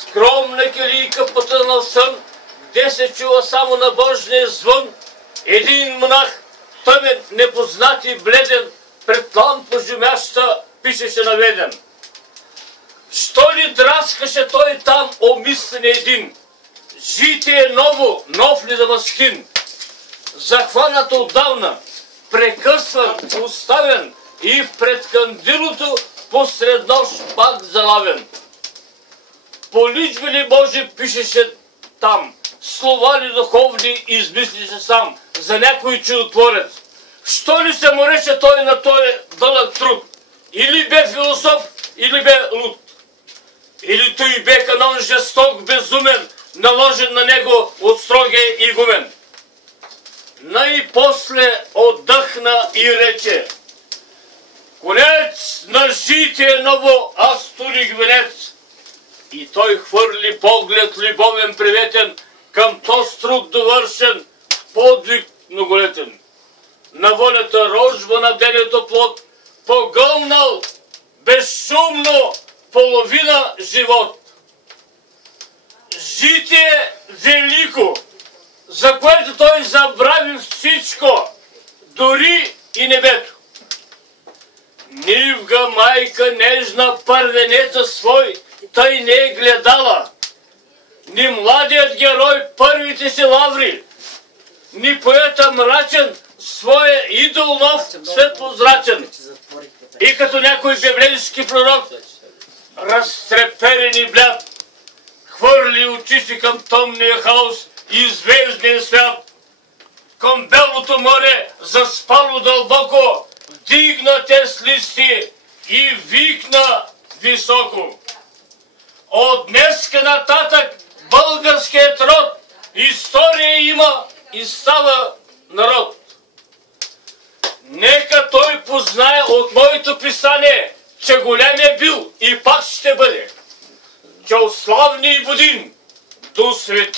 Скромна келийка потънал сън, де се чува само на Божния звън. Един монах, тъмен, непознат и бледен, пред лампа жумяща пишеше наведен. Що ли драскаше той там обмислен един? Житие ново, нов ли Дамаскин? Захванат отдавна, прекъсван, оставен и пред кандилото посред нощ пак залавен. По личби ли Божи пишеше там, слова ли духовни измислише сам за някой чудотворец. Що ли се мореше той на този дълъг труд? Или бе философ, или бе луд. Или той бе канон жесток, безумен, наложен на него от строгия игумен. Най-после отдъхна и рече: конец на житие ново, аз турих венец. И той хвърли поглед любовен приветен към този труд довършен, подвиг многолетен. На волята рожба на денето плод, погълнал безшумно половина живот. Житие велико, за което той забрави всичко, дори и небето. Нивга майка нежна първенеца свой, тъй не е гледала. Ни младият герой първите си лаври, ни поета мрачен, своя идол нов светлозрачен. И като някой библейски пророк, разтреперен и блед, хвърли очи си към тъмния хаос и звездния свят. Към белото море, заспало дълбоко, дигна те с листи и викна високо. От днеска нататък българският род история има и става народ. Нека той познае от моето писание, че голям е бил и пак ще бъде, че от славния Будин до свети